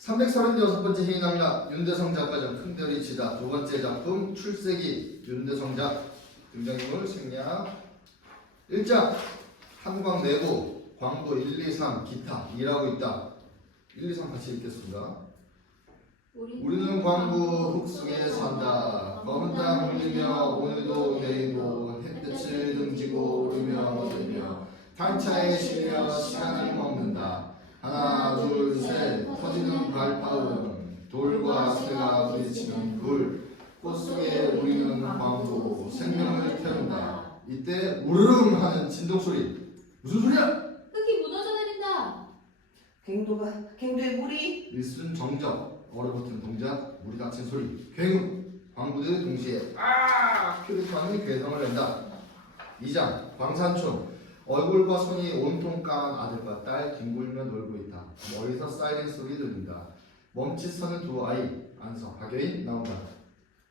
336번째 희망락 윤대성 작가전 큰별이 지다. 두 번째 작품 출세기 윤대성 작. 등장인물 생략. 1장 한광 내부 광고 1, 2, 3 기타 일하고 있다. 1, 2, 3 같이 읽겠습니다. 우리는 광부 흙속에 산다. 검은 땅 흘리며 오늘도 내일도 햇빛을 등지고 오르며 내리며 탄차에 실려 시간을 먹는다. 하나 둘 셋 터지는 발파음 돌과 새가 부딪히는 불 꽃 속에 우리는 광부 생명을 태운다. 이때 우르릉 하는 진동소리. 무슨 소리야? 흙이 무너져 내린다. 갱도에 물이 일순 정적 얼어붙은 동작 물이 닥친 소리 굉음 광부들이 동시에 아 표를 토하는 괴성을 낸다. 2장 광산촌 얼굴과 손이 온통 까만 아들과 딸 뒹굴며 놀고 있다. 멀리서 사이렌 소리 들린다. 멈칫서는 두 아이 안서 박여인 나온다.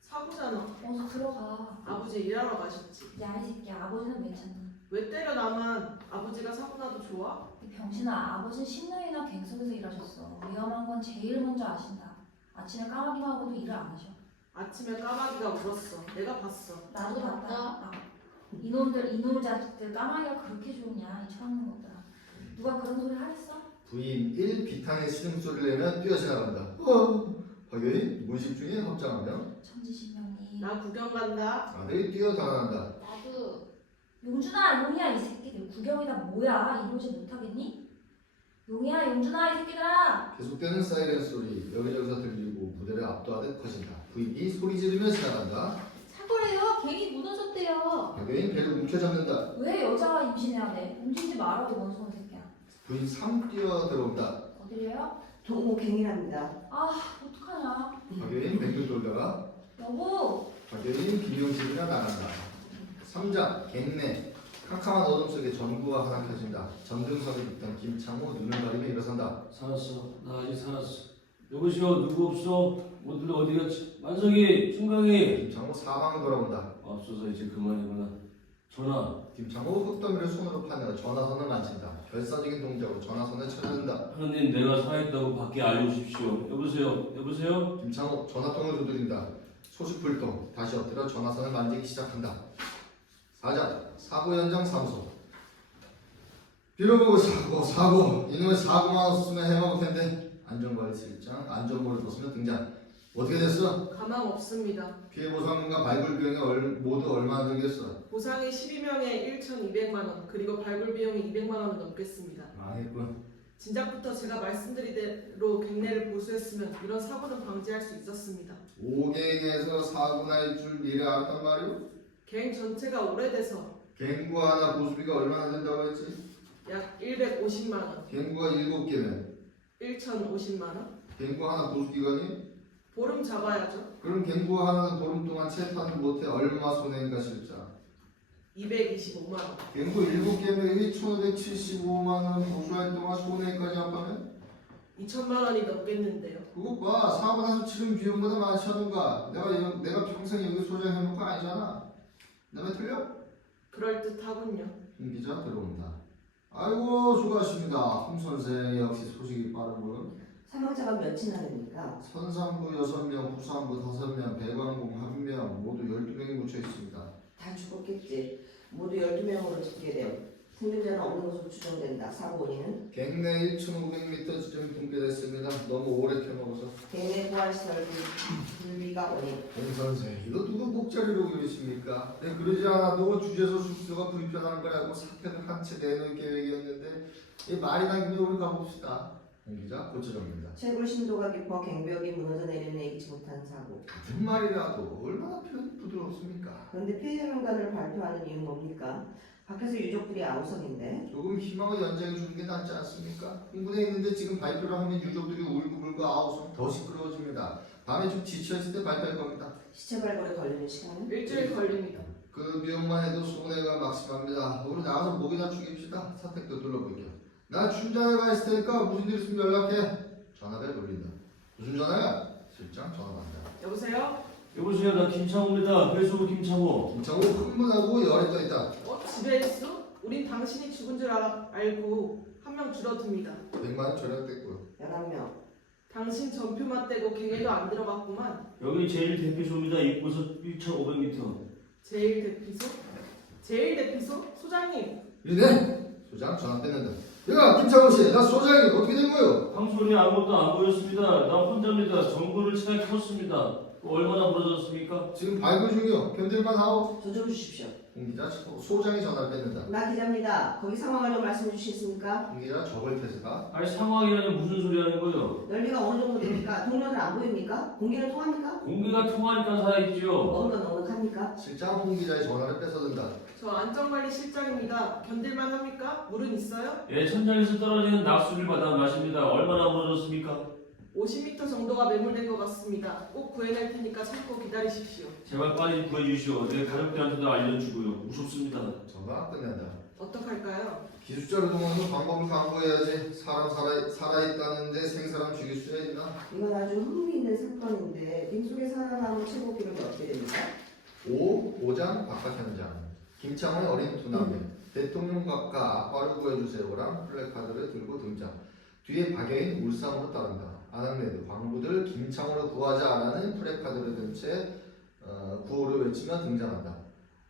사고잖아. 어서 들어가. 아버지 일하러 가셨지. 야 이 새끼야, 아버지는 왜 찾니? 왜 때려 나만? 아버지가 사고나도 좋아? 이 병신아, 아버지는 10년이나 갱속에서 일하셨어. 위험한 건 제일 먼저 아신다. 아침에 까마귀만 하고도 일을 안 하셔. 아침에 까마귀가 울었어. 내가 봤어. 나도 봤다. 아, 이놈의 자식들 까마귀가 그렇게 좋으냐, 이 처먹는 것들아. 누가 그런 소리 하겠어? 부인 1 비탄의 신음소리를 내며 뛰어 지나간다. 박여인 무의식 중에 합장하며 천지신명이. 나 구경 간다. 아들이 뛰어 달아난다. 나도. 용준아, 용이야 이 새끼들. 구경이다 뭐야? 이러지 못하겠니? 용이야, 용준아 이 새끼들아. 계속되는 사이렌 소리 여기저기서 들리고 무대를 압도하듯 커진다. 부인이 소리 지르며 지나간다. 사고래요. 갱이 무너졌대요. 박여인 배를 움켜잡는다. 왜 여자가 임신해야 돼? 움직이지 말라고 원숭이 새끼야. 부인 3 뛰어 들어온다. 어디래요? 동무갱이랍니다. 아, 어떡하냐. 박여인 뱅글 돌다가 여보. 박여인 비명지르며 나간다. 3장 갱내 캄캄한 어둠 속에 전구가 하나 켜진다. 전등석에 있던 김창호 눈을 가리며 일어선다. 살았어. 나 아직 살았어. 여보시오. 누구 없어? 모두 어디 갔지? 만석이, 충강이. 김창호 사방을 돌아본다. 없어서 이제 그만이구나. 전화. 김창호 흙더미를 손으로 파내어 전화선을 만진다. 결사적인 동작으로 전화선을 찾아든다. 하느님, 내가 살아있다고 밖에 알려주십시오. 여보세요. 여보세요. 김창호 전화통을 두드린다. 소식불통 다시 엎드려 전화선을 만지기 시작한다. 4장 사고 현장 사무소. 빌어보고 사고 이놈의 사고만 없었으면 해먹을 텐데. 안전관리실장 안전모를 벗으며 등장. 어떻게 됐어? 가망 없습니다. 피해 보상금과 발굴 비용이 모두 얼마나 들겠어? 보상이 12명에 1,200만 원, 그리고 발굴 비용이 200만 원을 넘겠습니다. 망했군. 진작부터 제가 말씀드린 대로 갱내를 보수했으면 이런 사고는 방지할 수 있었습니다. 5갱에서 사고 날 줄 미리 알았단 말이오? 갱 전체가 오래돼서 갱구 하나 보수비가 얼마나 된다고 했지? 약 150만 원, 갱구가 7개면 1,050만 원? 갱구 하나 보수기간이? 보름 잡아야죠. 그럼 갱구 하나는 보름 동안 채타는 못해 얼마 손해인가 실자. 225만 원. 갱구 7개면 1,575만원 보수할 동안 손해까지 합하면? 2천만 원이 넘겠는데요. 그거 봐. 사고 나서 치른 비용보다 많이 하던가. 내가 평생 여기 소장해놓은 거 아니잖아. 내 말 틀려? 그럴듯하군요. 김 기자 들어온다. 아이고 수고하십니다. 홍 선생 역시 소식이 빠르군. 사망자가 몇이나 됩니까? 선상부 6명, 후상부 5명, 배관공 1명 모두 12명이 묻혀 있습니다. 다 죽었겠지. 모두 12명으로 집계돼요. 생존자는 없는 것으로 추정된다. 사고 원인은 갱내 1,500m 지점이 붕괴됐습니다. 너무 오래 캐먹어서. 갱내 부활시설 불비가 원인. 홍 선생 이거 누구 목자리로 그러십니까? 네, 그러지 않아도 주재소 숙소가 불편한 거라고 사표를 한 채 내놓을 계획이었는데 이 말이나 김에 우리 가봅시다. 홍 기자 고쳐줍니다. 채굴 심도가 깊어 갱벽이 무너져 내리는 예기치 못한 사고. 같은 말이라도 얼마나 표현이 부드럽습니까? 그런데 피해자 명단을 발표하는 이유는 뭡니까? 밖에서 유족들이 아우성인데. 조금 희망을 연장해 주는 게 낫지 않습니까? 흥분해 있는데 지금 발표를 하면 유족들이 울고불고 아우성 더 시끄러워집니다. 밤에 좀 지쳐있을 때 발표할 겁니다. 시체 발굴에 걸리는 시간은? 일주일 걸립니다. 그 비용만 해도 손해가 막심합니다. 우리 나가서 목이나 죽입시다. 사택도 둘러볼게요. 나 춘장에 가 있을 테니까 무슨 일 있으면 연락해. 전화벨 울린다. 무슨 전화야? 실장 전화 받는다. 여보세요? 여보세요. 나 김창호입니다. 배수부 김창호. 김창호 흥분하고 열에 떠있다. 집에 있어? 우린 당신이 죽은 줄 알고 한 명 줄어듭니다. 100만 원 절약됐고요. 11명. 당신 전표만 떼고 갱에도 안 들어갔구만. 여기 제일 대피소입니다. 입구서 1,500m. 제일 대피소? 제일 대피소? 소장님. 이네 소장 전화 뺐는다. 야 김창호 씨, 나 소장이 어떻게 된 거요? 황소리 아무것도 안 보였습니다. 나 혼자입니다. 전구를 차에 켰습니다. 얼마나 부러졌습니까? 지금 발굴 중이요. 견딜만 하오. 저 좀 주십시오. 공기자 소장이 전화를 뺐는다. 나 기자입니다. 거기 상황을 좀 말씀해 주시겠습니까? 공기자 저걸 태세가 아니 상황이라니 무슨 소리 하는 거예요? 넓이가 어느 정도 됩니까? 동료들 안 보입니까? 공기는 통합니까? 공기가 통하니까 살아있지요. 먹은 건 넉넉합니까? 실장 공기자의 전화를 뺏어든다. 저 안전관리실장입니다. 견딜만 합니까? 물은 있어요? 예, 천장에서 떨어지는 낙수를 받아 마십니다. 얼마나 부러졌습니까? 50m 정도가 매몰된 것 같습니다. 꼭 구해낼 테니까 참고 기다리십시오. 제발 빨리 구해주시오. 내 가족들한테도 알려주고요. 무섭습니다. 전화 끝낸다. 어떡할까요? 기술자를 동원해서 방법을 강구해야지. 사람 살아있다는데 생사람 죽일 수야 있나? 이건 아주 흥미있는 사건인데 빙속에 살아남은 최고 기록이 어떻게 됩니까? 5장 바깥 현장. 김창호의 어린 두남매. 대통령 각하 아빠를 구해주세요랑 플래카드를 들고 등장. 뒤에 박여인 울상으로 따른다. 아낙네드 광부들 김창호를 구하자라는 플래카드를 든 채 구호를 외치며 등장한다.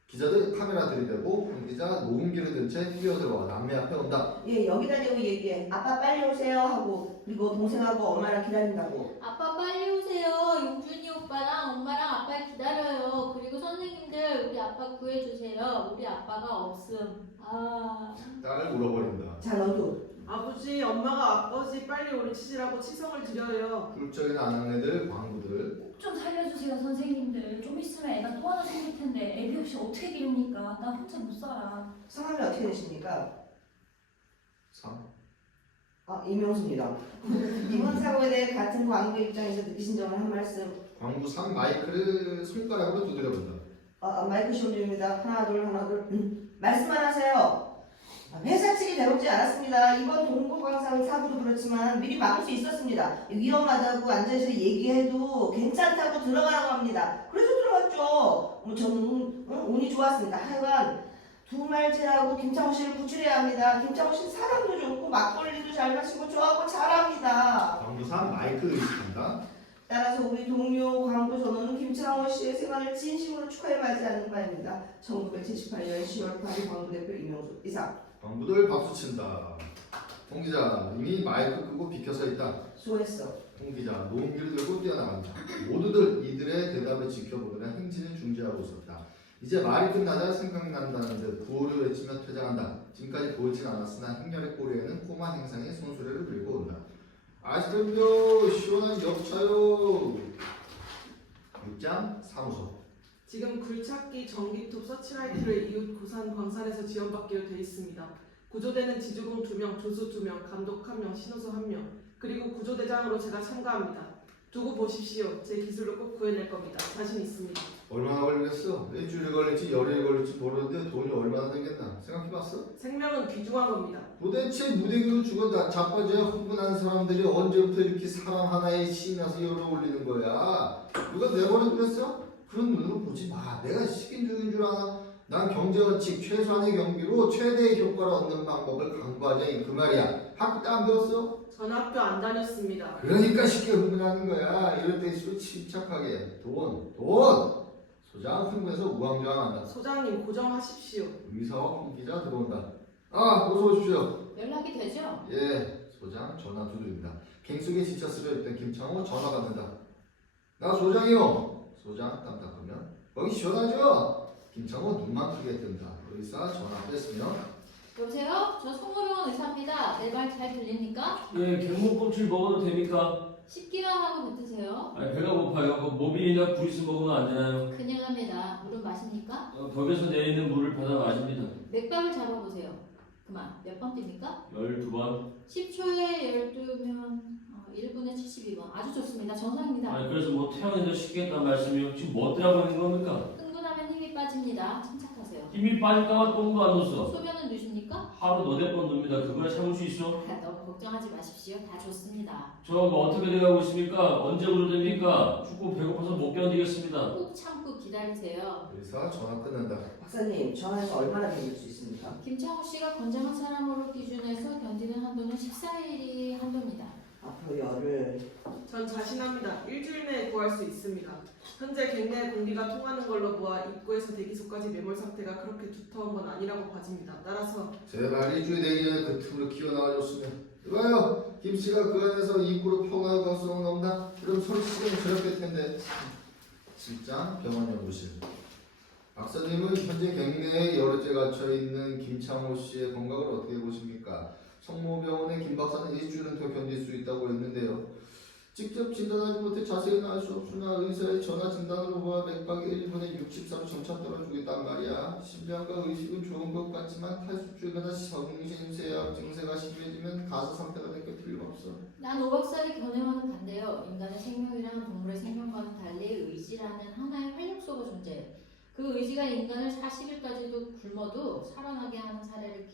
기자들 카메라 들이대고 공기자 녹음기를 든 채 뛰어들어와 남매 앞에 온다. 예, 여기다 대고 얘기해. 아빠 빨리 오세요 하고 그리고 동생하고 엄마랑 기다린다고. 아빠 빨리 오세요. 용준이 오빠랑 엄마랑 아빠 기다려요. 그리고 선생님들 우리 아빠 구해주세요. 우리 아빠가 없음. 아. 딸을 물어버린다. 자, 너도. 아버지, 엄마가 아버지 빨리 오래 치시라고 치성을 드려요. 굴적인 아낙네들 광부들. 꼭 좀 살려주세요 선생님들. 좀 있으면 애가 또 하나 생길 텐데 애비 없이 어떻게 기릅니까? 나 혼자 못 살아. 성함이 어떻게 되십니까? 3. 이명수입니다. 이번 사고에 대해 같은 광부 입장에서 느끼신 점을 한 말씀. 광부 3 마이크를 손가락으로 두드려본다. 마이크 시험 중입니다. 하나 둘. 말씀만 하세요. 회사 측이 다루지 않았습니다. 이번 동부광산 사고도 그렇지만 미리 막을 수 있었습니다. 위험하다고 앉아서 얘기해도 괜찮다고 들어가라고 합니다. 그래서 들어갔죠. 저는 운이 좋았습니다. 하여간 두말제하고 김창호 씨를 구출해야 합니다. 김창호 씨는 사람도 좋고 막걸리도 잘 마시고 저하고 잘합니다. 광부 3 마이크 의식한다. 따라서 우리 동료 광부 전원은 김창호 씨의 생활을 진심으로 축하해 맞이하는 바입니다. 1978년 10월 8일 광부 대표 이명수 이상. 광부들 박수친다. 공기자 이미 마이크 끄고 비켜서 있다. 수고했어. 공기자 녹음기를 들고 뛰어나간다. 모두들 이들의 대답을 지켜보느라 행진을 중지하고 있었다. 이제 말이 끝나자 생각난다는 듯 구호를 외치며 퇴장한다. 지금까지 보이진 않았으나 행렬의 꼬리에는 꼬마 행상이 손수레를 밀고 온다. 아이스크림요 시원한 엽차요. 6장 사무소. 지금 굴착기, 전기톱, 서치라이트를 이웃 구산 광산에서 지원받기로 돼 있습니다. 구조대는 지주공 2명, 조수 2명, 감독 1명, 신호수 1명, 그리고 구조대장으로 제가 참가합니다. 두고 보십시오. 제 기술로 꼭 구해낼 겁니다. 자신 있습니다. 얼마나 걸리겠어? 일주일이 걸릴지 열흘이 걸릴지 모르는데 돈이 얼마나 들겠나 생각해봤어? 생명은 귀중한 겁니다. 도대체 무대기로 죽어 자빠져야 흥분한 사람들이 언제부터 이렇게 사람 하나에 신나서 열어올리는 거야? 누가 내버려 두겠어? 그런 눈으로 보지 마. 내가 시킨 중인 줄 아나? 난 경제원칙 최소한의 경비로 최대의 효과를 얻는 방법을 강구하자 그 말이야. 학교 때 안 배웠어? 전 학교 안 다녔습니다. 그러니까 쉽게 흥분하는 거야. 이럴 때일수록 침착하게. 돈. 소장 흥분해서 우왕좌왕한다. 소장님 고정하십시오. 의사와 홍기자 들어온다. 어서 오십시오. 연락이 되죠? 예, 소장 전화 두드립니다. 갱숙에 지쳐 쓰러있던 김창호 전화 받는다. 나 소장이요. 소장 깜빡하면 거기 시원하죠? 김창호 눈만 크게 뜬다. 의사 전화 뺐으며 여보세요? 저 송호룡 의사입니다. 내 말 잘 들립니까? 예, 갱목껍질 먹어도 됩니까? 씹기만 하고 뱉으세요. 아니, 배가 고파요. 그 모빌이나 구리스 먹으면 안 되나요? 그냥 합니다. 물은 마십니까? 벽에서 내리는 물을 받아 마십니다. 맥박을 잡아보세요. 그만. 몇 번 뜁니까? 12번. 10초에 12면 1분에 72번. 아주 좋습니다. 정상입니다. 아니, 그래서 뭐 태양에서 쉬겠다는 말씀이요. 지금 뭐 어쩌라고 있는 겁니까? 흥분하면 힘이 빠집니다. 침착하세요. 힘이 빠질까봐 똥도 안 넣었어. 소변은 누십니까? 하루 너댓 번 넣습니다. 그거야 참을 수 있어? 너무 걱정하지 마십시오. 다 좋습니다. 저 뭐 어떻게 돼가고 있습니까? 언제 그러됩니까? 죽고 배고파서 못 견디겠습니다. 꼭 참고 기다리세요. 의사 전화 끊는다. 박사님, 전화해서 얼마나 견딜 수 있습니까? 김창호 씨가 건장한 사람으로 기준해서 견디는 한도는 14일이 한도입니다. 앞으로 열흘, 전 자신합니다. 일주일 내에 구할 수 있습니다. 현재 갱내 공기가 통하는 걸로 보아 입구에서 대기소까지 매몰 상태가 그렇게 두터운 건 아니라고 봐집니다. 따라서 제발 일주일 되기 전에 그 틈으로 기어나와줬으면. 이봐요, 김씨가 그 안에서 입구로 퍼나갈 가능성은 없나? 그럼 서로 시간이 절약될 텐데. 실장 병원 연구실. 박사님은 현재 갱내에 여러째 갇혀있는 김창호 씨의 건강을 어떻게 보십니까? 성모병원의 김 박사는 일주일은 더 견딜 수 있다고 했는데요. 직접 진단하지 못해 자세히는 알 수 없으나 의사의 전화 진단으로 보아 맥박이 1분에 64로 점차 떨어지고 있단 말이야. 심장과 의식은 좋은 것 같지만 탈수증이나 정신쇠약 증세가 심해지면 가스 상태가 될 게 틀림없어. 난 오 박사의 견해와는 반대요. 인간의 생명이랑 동물의 생명과는 달리 의지라는 하나의 활력소가 존재해. 그 의지가 인간을 40일까지도 굶어도 살아나게 하는 사례를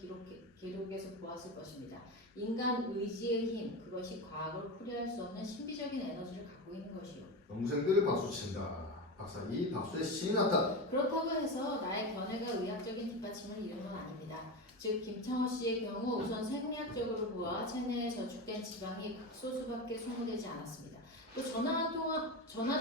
기록에서 보았을 것입니다. 인간 의지의 힘, 그것이 과학을 풀이할 수 없는 신비적인 에너지를 갖고 있는 것이요. 연구생들 박수 친다. 박사, 이 박수에 신이 났다. 그렇다고 해서 나의 견해가 의학적인 뒷받침을 잃은 건 아닙니다. 즉 김창호 씨의 경우 우선 생리학적으로 보아 체내에 저축된 지방이 극소수밖에 소모되지 않았습니다. 또 전화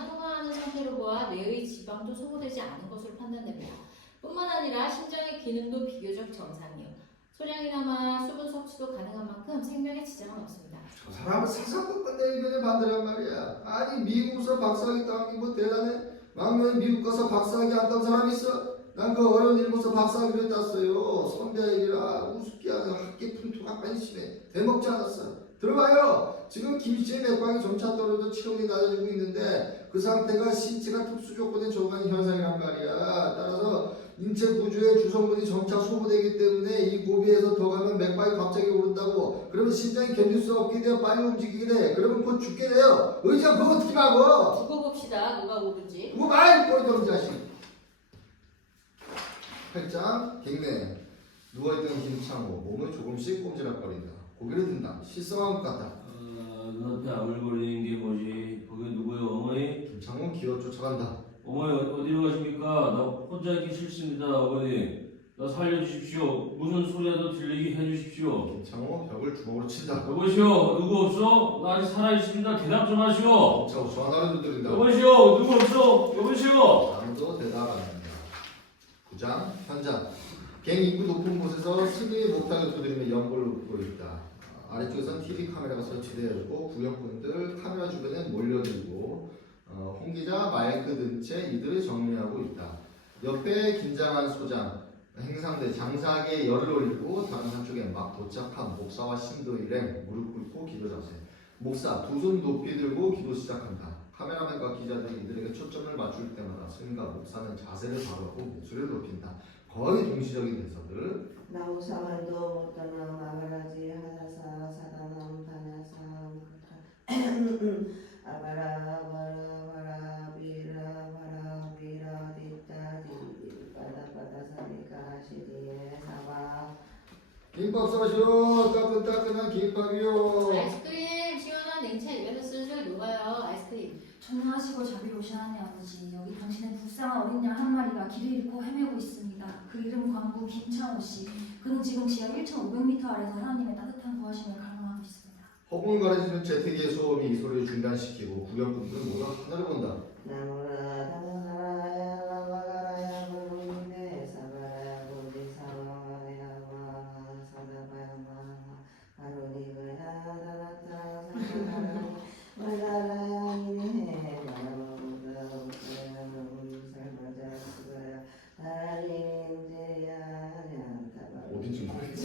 통화하는 상태로 보아 뇌의 지방도 소모되지 않은 것으로 판단됩니다. 뿐만 아니라 심장의 기능도 비교적 정상이요. 소량이나마 수분 섭취도 가능한 만큼 생명에 지장은 없습니다. 저 사람은 사사건건 내 의견에 반대란 말이야. 아니 미국에서 박사학위 따는 게 뭐 대단해? 막내 미국 가서 박사학위 안 딴 사람 있어? 난 그 어려운 일본에서 박사학위를 땄어요. 선배이라 우습게 하는 학계 풍토가 관심해. 대먹지 않았어. 들어봐요. 지금 김씨의 맥박이 점차 떨어져 체온이 낮아지고 있는데 그 상태가 신체가 특수 조건에 적응한 현상이란 말이야. 따라서 인체 구조의 주성분이 점차 소모되기 때문에 이 고비에서 더 가면 맥박이 갑자기 오른다고. 그러면 심장이 견딜 수 없게 되어 빨리 움직이게 돼. 그러면 곧 죽게 돼요. 의지가 그거 어떻게 막어? 두고 봅시다. 누가 오든지. 누구 말 꼬리던 자식. 8장 갱내. 누워있던 김창호 몸을 조금씩 꼼지락거린다. 고개를 든다. 실성한 것 같다. 눈앞에 아물거리는 게 뭐지? 거기 누구요? 어머니? 김창호 기어 쫓아간다. 어머니 어디로 가십니까? 나 혼자 있기 싫습니다. 어머니 나 살려주십시오. 무슨 소리라도 들리게 해주십시오. 김창호 벽을 주먹으로 친다. 여보시오 누구 없어? 나 아직 살아있습니다. 대답 좀 하시오. 김창호 전화를 두드린다. 여보시오 누구 없어? 여보시오. 아무도 대답 안 한다. 9장 현장. 갱 입구 높은 곳에서 승리의 목탁을 두드리며 연골을 웃고 있다. 아래쪽에선 TV 카메라가 설치되어 있고 구역분들 카메라 주변에 몰려들고 홍 기자 마이크 든 채 이들을 정리하고 있다. 옆에 긴장한 소장, 행상대 장사하게 열을 올리고 다른 한쪽에 막 도착한 목사와 신도 일행 무릎 꿇고 기도 자세. 목사 두 손 높이 들고 기도 시작한다. 카메라맨과 기자들이 이들에게 초점을 맞출 때마다 스님과 목사는 자세를 바로하고 목소리를 높인다. 거의 동시적인 대사들. 나우사만도 못다나 마가라지 하나사 사다남 다냐삼 아바라 바라 비라 바라 비라 디따디 바다바다 사니까 시디에 사바. 김밥 사시오. 따끈따끈한 김밥이요. 아이스크림 시원한 냉차 입에서 슬슬 녹아요. 아이스크림. 청량하시고 자비로우신 하나님 아버지, 여기 당신의 불쌍한 어린 양 한 마리가 길을 잃고 헤매고 있습니다. 그 이름 광부 김창호 씨. 그는 지금 지하 1,500m 아래서 하나님의 따뜻한 구하심을 갈망하고 있습니다. 허공을 가려지는 제트기의 소음이 이 소리를 중단시키고 구경꾼들은 모두 하늘을 본다. 나무라 다나라야 라바가라야 부르네 사바라야 고디 사바야 마 사다바야 마 아로니가야 다라타 사바라야 말라라야 니네 마라보다 우타야 살바자 수가야 다린제야 얀타바 어딘지 모르겠어.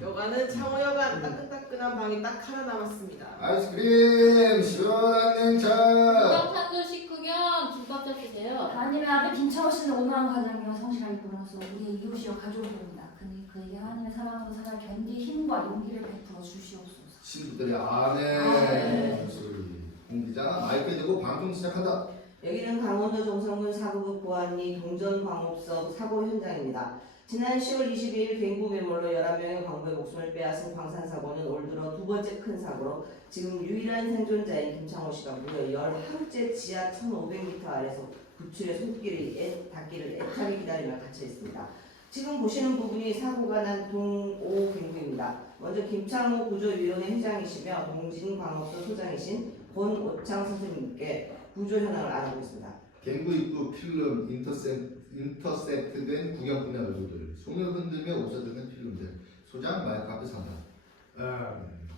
여가는 창호여관 따끈따끈한 방이 딱 하나 남았습니다. 아이스크림 시원한 냉차. 무감탄도 식구경 김밥 잡수세요. 하나님의 아들 김창호 씨는 온화한 가장이와 성실하게 보면서 우리의 이웃이요 가족을 부른다. 그에게 하나님의 사랑으로 살아 견디 힘과 용기를 베풀어 주시옵소서. 신부들이 아멘. 소리. 홍 기자 마이크 대고 방송 시작한다. 여기는 강원도 정선군 사구급 보안리 동전광업소 사고 현장입니다. 지난 10월 22일 갱부 매몰로 11명의 광부의 목숨을 빼앗은 광산사고는 올 들어 두 번째 큰 사고로 지금 유일한 생존자인 김창호 씨가 무려 11일째 지하 1500m 아래서 구출의 손길이 닿기를 애타게 기다리며 갇혀 있습니다. 지금 보시는 부분이 사고가 난 동오 갱구입니다. 먼저 김창호 구조위원회 회장이시며 동진광업소 소장이신 권오창 선생님께 구조 현황을 알아보겠습니다. 갱구 입구 필름 인터셉트된 구경꾼의 얼굴들, 손을 흔들며 웃어주는 필름들, 소장 마이크 앞에 산다.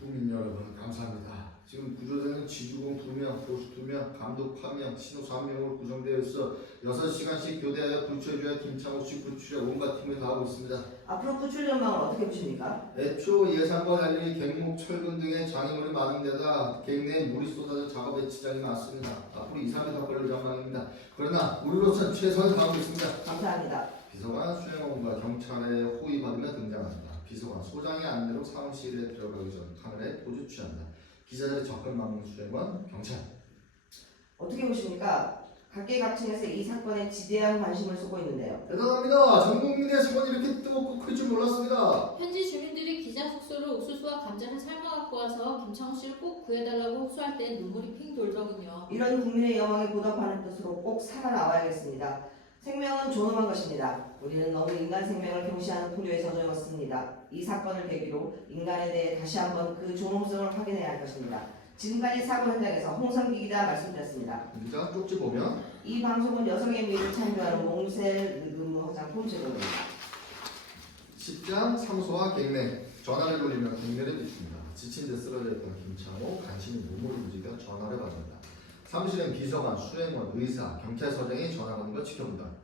국민 여러분 감사합니다. 지금 구조대는 지주공 2명, 교수 2명, 감독 1명, 신호수 1명으로 구성되어 있어 6시간씩 교대하여 구출해줘야 김창호 씨 구출에 온갖 힘을 다하고 있습니다. 앞으로 구출 전망을 어떻게 보십니까? 애초 예상과 달리 갱목, 철근 등의 장애물이 많은 데다 갱내에 물이 쏟아져 작업에 지장이 많습니다. 앞으로 2, 3일 더 걸릴 전망입니다. 그러나 우리로서는 최선을 다하고 있습니다. 감사합니다. 비서관 수행원과 경찰의 호의 받으며 등장한다. 비서관 소장의 안내로 사무실에 들어가기 전 카메라에 포즈 취한다. 기자들의 접근 막는 수행원 경찰. 어떻게 보십니까? 각계각층에서 이 사건에 지대한 관심을 쏟고 있는데요. 대단합니다. 전 국민의 성원이 이렇게 뜨겁고 클 줄 몰랐습니다. 현지 주민들이 기자 숙소로 옥수수와 감자를 삶아 갖고 와서 김창호 씨를 꼭 구해달라고 호소할 때 눈물이 핑 돌더군요. 이런 국민의 여망에 보답하는 뜻으로 꼭 살아나와야겠습니다. 생명은 존엄한 것입니다. 우리는 너무 인간 생명을 경시하는 포교에 젖어있습니다. 이 사건을 계기로 인간에 대해 다시 한번 그 존엄성을 확인해야 할 것입니다. 지금까지 사고 현장에서 홍성기 기자 말씀드렸습니다. 기자 쪽지 보면 이 방송은 여성의 미를 참조하는 몽셀 의무허장 홈즈입니다. 10장 사무소와 갱내 전화를 돌리며 갱내를 비춥니다. 지친 듯 쓰러져 있던 김창호 간신히 눈물을 부지며 전화를 받는다. 사무실엔 비서관, 수행원, 의사, 경찰서장이 전화 받는 걸 지켜본다.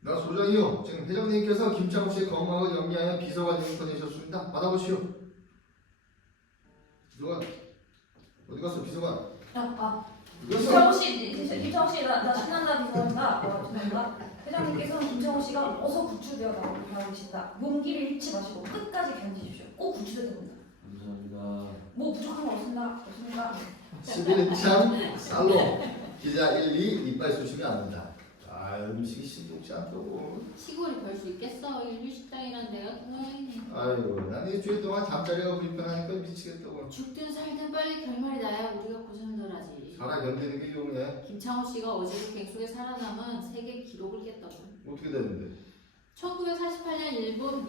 나 소장이요. 지금 회장님께서 김창호 씨의 건강을 염려하여 비서관님을 보내셨습니다. 받아보시오. 비서관 어디 갔어? 비서관 어디 갔어? 김창호 씨, 나 신난다 비서관입니다. 죄송합니다. 회장님께서는 김창호 씨가 어서 구출되어라고 바라고 계신다. 용기를 잃지 마시고 끝까지 견디십시오. 꼭 구출해야 됩니다. 감사합니다. 뭐 부족한 거 없습니다. 11장 살로 기자 1, 2 이빨 쑤시면 안 된다. 음식이 신통치 않다고. 시골이 별 수 있겠어. 인류식당이란 데가 그만이네. 아이고 난 일주일 동안 잠자리가 불편하니까 미치겠다고. 죽든 살든 빨리 결말이 나야 우리가 고생을 덜하지. 살아 견디는 게 용해. 김창호 씨가 어제도 갱속에 살아남은 세계 기록을 깼다고. 어떻게 되는데? 1948년 일본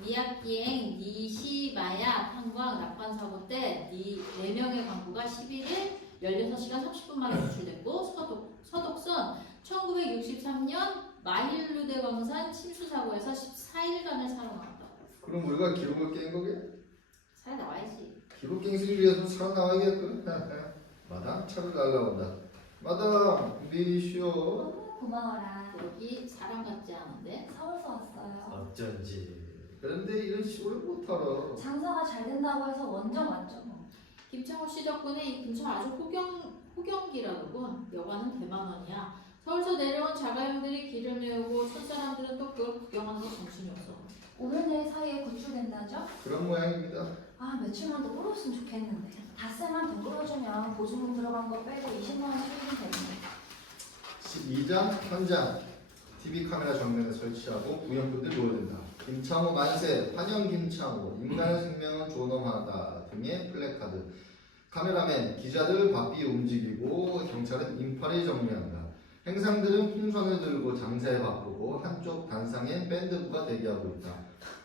미야기행 니시마야 탄광 낙관 사고 때 4명의 광부가 11일 16시간 30분 만에 구출됐고 서독선 1963년 마힐루데 광산 침수 사고에서 14일간을 살아남았다고. 그럼 우리가 기록을 깬 거게? 살아나와야지. 기록 갱신을 위해서 살아나와야겠군. 마담 차를 날라온다. 마담 미쇼. 고마워라. 여기 사람 같지 않은데? 서울서 왔어요. 어쩐지. 그런데 이런 시골을 못 알아. 장사가 잘 된다고 해서 원정 왔죠. 김창호 씨 덕분에 이 근처 아주 호경기라더군. 여관은 대만원이야. 서울서 내려온 자가용들이 길을 메우고 촌사람들은 또 그걸 구경하는 거 정신이 없어. 오늘 내일 사이에 구출된다죠? 그런 모양입니다. 아 며칠만 더 끌었으면 좋겠는데 닷새만 더 끌어주면 보증금 들어간 거 빼고 20만 원 수익이 되는데. 12장 현장 TV 카메라 정면에 설치하고 구경꾼들 모여든다. 김창호 만세, 환영 김창호, 인간의 생명은 존엄하다 등의 플래카드. 카메라맨, 기자들 바삐 움직이고 경찰은 인파를 정리한다. 행상들은 풍선을 들고 장사에 바쁘고 한쪽 단상엔 밴드부가 대기하고 있다.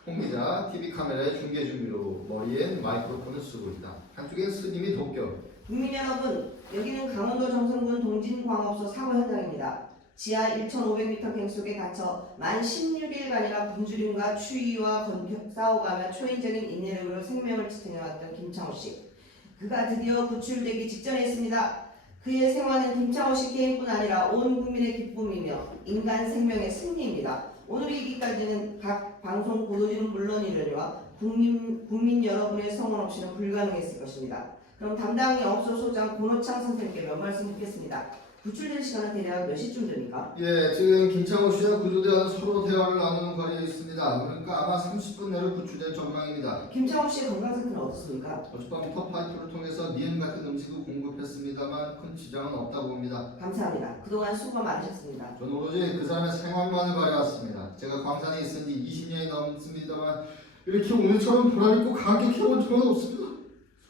홍 기자 TV 카메라의 중계 준비로 머리엔 마이크로폰을 쓰고 있다. 한쪽엔 스님이 독겨. 국민 여러분, 여기는 강원도 정선군 동진광업소 사고 현장입니다. 지하 1,500m 갱속에 갇혀 만 16일간이나 굶주림과 추위와 싸워가며 초인적인 인내력으로 생명을 지탱해왔던 김창호 씨. 그가 드디어 구출되기 직전에 있습니다. 그의 생활은 김창호 씨 개인뿐 아니라 온 국민의 기쁨이며 인간 생명의 승리입니다. 오늘 이기까지는 각 방송 보도진은 물론이려니와 국민 여러분의 성원 없이는 불가능했을 것입니다. 그럼 담당 영업소 소장 권오창 선생님께 몇 말씀 듣겠습니다. 구출될 시간은 대략 몇 시쯤 됩니까? 예, 지금 김창호 씨와 구조대원 서로 대화를 나누는 거리에 있습니다. 그러니까 아마 30분 내로 구출될 전망입니다. 김창호 씨의 건강 상태는 어떻습니까? 어젯밤부터 파이프를 통해서 니은 같은 음식을 공급했습니다만 큰 지장은 없다고 봅니다. 감사합니다. 그동안 수고 많으셨습니다. 저는 오로지 그 사람의 생활만을 바라왔습니다. 제가 광산에 있은 지 20년이 넘습니다만 이렇게 오늘처럼 보람있고 감격해본 적은 없습니다.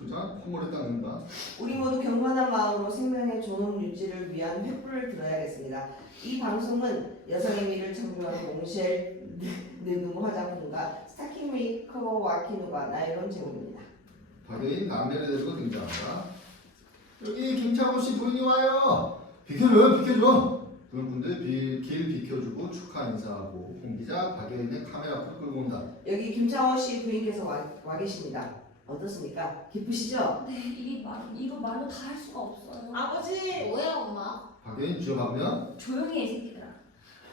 아프자 콧물을 닦는다. 우리 모두 경건한 마음으로 생명의 존엄 유지를 위한 횃불을 들어야겠습니다. 이 방송은 여성의 미를 창조하는 몽쉘 느금 화장품과 스타킹 메이커 와키누가 나일론 제공입니다. 박여인 남매를 데리고 등장한다. 여기 김창호 씨 부인이 와요. 비켜줘요, 비켜줘. 두 분들 길 비켜주고 축하 인사하고 홍 기자 박여인의 카메라 앞으로 끌고 온다. 여기 김창호 씨 부인께서 와 계십니다. 어떻습니까? 기쁘시죠? 네, 이거 말로 다 할 수가 없어요. 아버지! 뭐야 엄마? 박여인 주접하면 조용히 해, 이 새끼들아.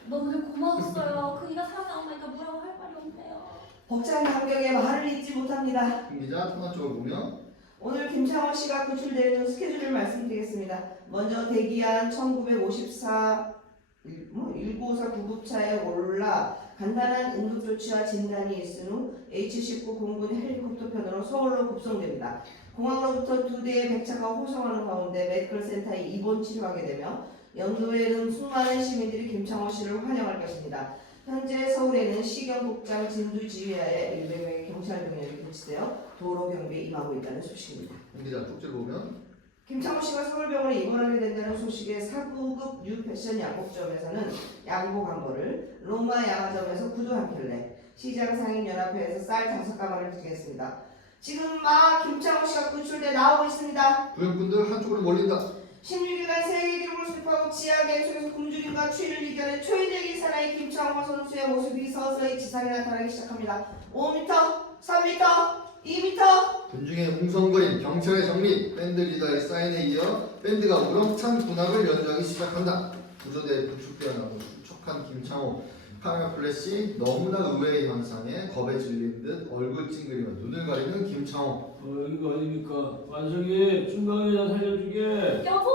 너무 고마웠어요. 그이가 살아나오니까 뭐라고 할 말이 없네요. 벅찬 감격에 말을 잇지 못합니다. 홍 기자 통화 쪽을 보면 오늘 김창호 씨가 구출되는 스케줄을 말씀드리겠습니다. 먼저 대기한 1954 1954 구급차에 올라 간단한 응급조치와 진단이 있은 후 H-19 공군 헬리콥터편으로 서울로 급송됩니다. 공항로부터 2대의 백차가 호송하는 가운데 메디컬 센터에 입원 치료하게 되며 영도에는 수많은 시민들이 김창호 씨를 환영할 것입니다. 현재 서울에는 시경국장 진두지휘하에 100명의 경찰 병력이 배치되어 도로 경비에 임하고 있다는 소식입니다. 홍 기자 쪽지를 보면 김창호 씨가 서울병원에 입원하게 된다는 소식에 4구급 뉴패션 양복점에서는 양복 한 벌을, 로마 양화점에서 구두 한 켤레, 시장 상인연합회에서 쌀 5가마를 드리겠습니다. 지금 막 김창호 씨가 구출돼 나오고 있습니다. 부영꾼들 한쪽으로 몰린다. 16일간 세계 기록을 수립하고 지하 갱속에서 굶주림과 추위를 이겨낸 초인적인 사나이 김창호 선수의 모습이 서서히 지상에 나타나기 시작합니다. 5m, 3m, 2m. 군중의 웅성거림, 경찰의 정리, 밴드 리더의 사인에 이어 밴드가 우렁찬 군악을 연주하기 시작한다. 구조대에 구축되어 나온 수척한 김창호, 카메라 플래시, 너무나 의외의 현상에 겁에 질린 듯 얼굴 찡그리며 눈을 가리는 김창호. 여기가 어딥니까? 완성이 중강이나 살려주게. 여보!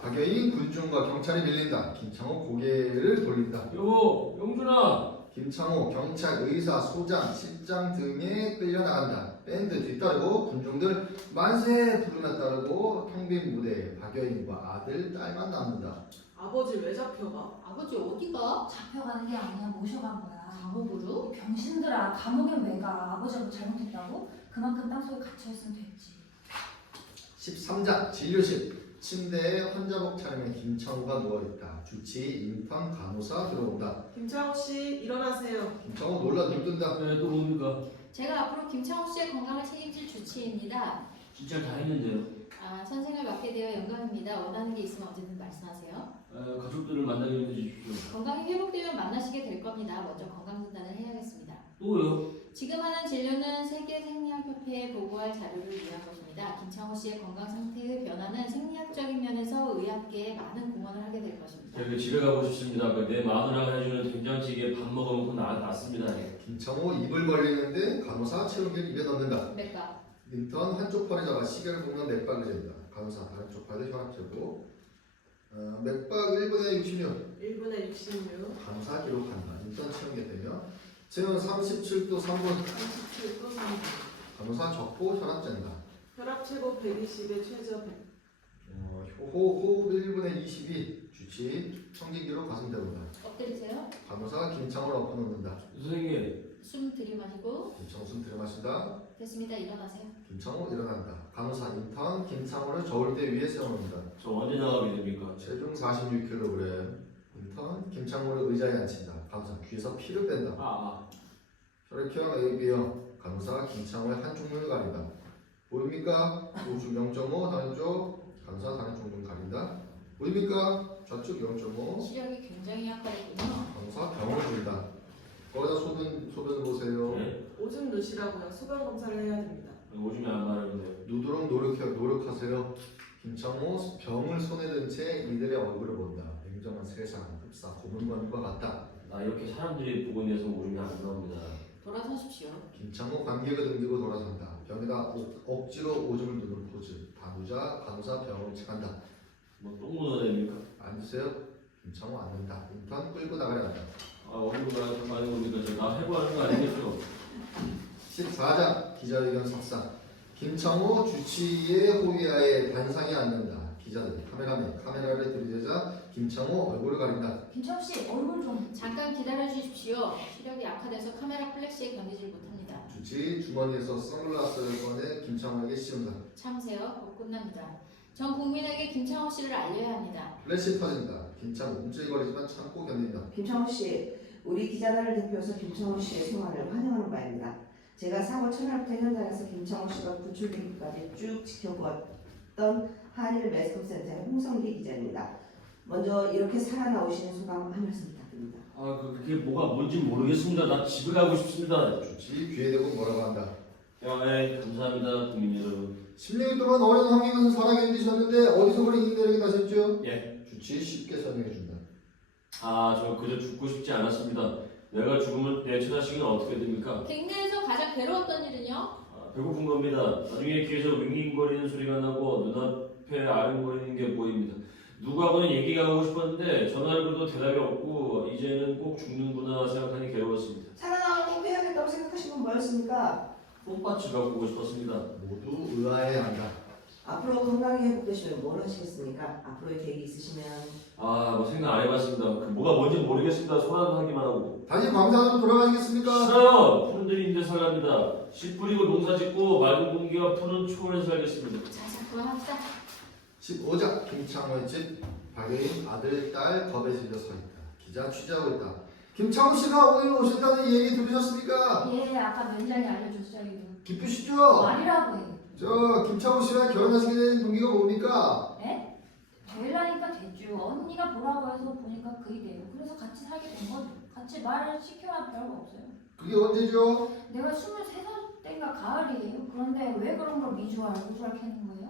박여인 군중과 경찰이 밀린다. 김창호 고개를 돌린다. 여보, 영준아. 김창호, 경찰, 의사, 소장, 실장 등에 끌려나간다. 밴드 뒤따르고 군중들 만세 부르며 따르고 텅빈 무대에 박여인과 아들, 딸만 남는다. 아버지 왜 잡혀가? 아버지 어디가? 잡혀가는 게 아니야. 모셔간 거야. 감옥으로? 병신들아, 감옥에 왜 가? 아버지가 뭐 잘못했다고? 그만큼 땅속에 갇혀있으면 됐지. 13장 진료실. 침대에 환자복 차림의 김창호가 누워있다. 주치, 인턴, 간호사 들어온다. 김창호 씨 일어나세요. 김창호 놀라 눈뜬다. 네, 또 뭡니까? 제가 앞으로 김창호 씨의 건강을 책임질 주치의입니다. 진짜 다 했는데요. 선생을 맡게 되어 영광입니다. 원하는 게 있으면 언제든 말씀하세요. 가족들을 만나게 해주십시오. 건강이 회복되면 만나시게 될 겁니다. 먼저 건강진단을 해야겠습니다. 또요? 지금 하는 진료는 세계생리학협회에 보고할 자료를 위한 것입니다. 김창호 씨의 건강 상태의 변화는 생리학적인 면에서 의학계에 많은 공헌을 하게 될 것입니다. 제가 집에 가고 싶습니다. 내 마누라가 해주는 된장찌개 밥 먹어먹고 났습니다. 김창호 입을 벌리는데 간호사 체온계를 입에 넣는다. 맥박. 인턴 한쪽 팔에 잡아 시계를 보면 맥박을 잰다. 간호사 다른 쪽 팔에 혈압 재고 맥박 1분에 66. 1분에 66, 간호사 기록한다. 인턴 체온계 되며 체온 37도 3분. 37도 3분. 간호사 적고 혈압 잰다. 혈압 최고 120에 최저 100. 호흡 1분에 22. 주치 청진 기록 가슴 대본다. 엎드리세요. 간호사 김창호를 엎어놓는다. 선생님, 숨 들이마시고. 김창호 숨 들이마신다. 됐습니다. 일어나세요. 김창호 일어난다. 간호사 인턴 김창호를 저울대 위에 세워놓는다. 저 언제 나가게 됩니까? 체중 46kg. 인턴 김창호를 의자에 앉힌다. 간호사 귀에서 피를 뺀다. 혈액형 AB형. 간호사가 김창호의 한쪽 눈을 가린다. 보입니까? 우측 0.5 다른 쪽. 간호사 다른 쪽 눈 가린다. 보입니까? 좌측 0.5. 시력이 굉장히 약하군요. 간호사 병을 준다. 거기다 소변 보세요. 네? 오줌 누시라고요. 소변 검사를 해야 됩니다. 오줌이 안 마르는데. 누드록 노력하세요. 김창호 병을 손에 든 채 이들의 얼굴을 본다. 냉정한 세상, 흡사, 고문관과 같다. 나 이렇게 사람들이 보고 내서 오줌이 안 나옵니다. 돌아서십시오. 김창호 관객을 등지고 돌아선다. 병에다 억지로 오줌을 누는 포즈. 다누자 간호사 병을 체한다. 뭐똥 묻어야 됩니까? 앉으세요. 김창호 앉는다. 인턴 끌고 나가려 한다. 어디로 가는 겁니까? 나 해고하는 거 아니겠죠? 14장 기자회견 석상. 김창호 주치의 호위하에 단상에 앉는다. 기자들 카메라맨 카메라를 들이대자 김창호 얼굴을 가린다. 김창호 씨, 얼굴 좀. 잠깐 기다려 주십시오. 시력이 약화돼서 카메라 플래시에 견디질 못합니다. 주치 주머니에서 선글라스를 꺼내 김창호에게 씌운다. 참으세요. 곧 끝납니다. 전 국민에게 김창호 씨를 알려야 합니다. 플래시 터진다. 김창호 움찔거리지만 참고 견딘다. 김창호 씨, 우리 기자단을 대표해서 김창호 씨의 생활을 환영하는 바입니다. 제가 사고 첫날부터 현장에서 김창호 씨가 구출되기까지 쭉 지켜보았던 한일 매스컴센터의 홍성기 기자입니다. 먼저 이렇게 살아나오시는 소감 한 말씀 부탁드립니다. 아, 그게 뭔지 모르겠습니다. 나 집에 가고 싶습니다. 주치 귀에 대고 뭐라고 한다. 감사합니다, 국민 여러분. 10년 동안 어려운 환경에서 살아 견디셨는데 어디서 그런 인내력이 나셨죠? 예. 주치 쉽게 설명해준다. 저 그저 죽고 싶지 않았습니다. 내가 죽으면 내 처자식은 어떻게 됩니까? 갱내에서 가장 괴로웠던 일은요? 배고픈 겁니다. 나중에 귀에서 윙윙거리는 소리가 나고 눈앞에 아른거리는 게 보입니다. 누구하고는 얘기가 하고 싶었는데 전화를 걸어도 대답이 없고 이제는 꼭 죽는구나 생각하니 괴로웠습니다. 살아나오고 꼭 해야겠다고 생각하신 건 뭐였습니까? 똥밭을 보고 싶었습니다. 모두 의아해야 한다. 앞으로 건강히 회복되시면 뭘 하시겠습니까? 앞으로의 계획이 있으시면 생각 안 해봤습니다. 뭐가 뭔지 모르겠습니다. 소란하기만 하고. 다시 광산으로 돌아가시겠습니까? 싫어요. 푸른 들인데 살랍니다. 씨 뿌리고 농사 짓고 맑은 공기가 푸른 초원에 살겠습니다. 자, 그만합시다. 15장 김창호의 집 박예인 아들 딸 겁에 질려 서 있다. 기자 취재하고 있다. 김창호 씨가 오늘 오신다는 얘기 들으셨습니까? 예, 아까 면장이 알려줬어요. 이거. 기쁘시죠? 말이라고 해. 저 김창호 씨랑 결혼하시게 된 동기가 뭡니까? 에? 되려니까 됐죠. 언니가 보라고 해서 보니까 그이 돼요. 그래서 같이 살게 된 거죠. 같이 말을 시켜야 별거 없어요. 그게 언제죠? 내가 23살 때가 가을이에요. 그런데 왜 그런 걸 미주알 캐는 거예요?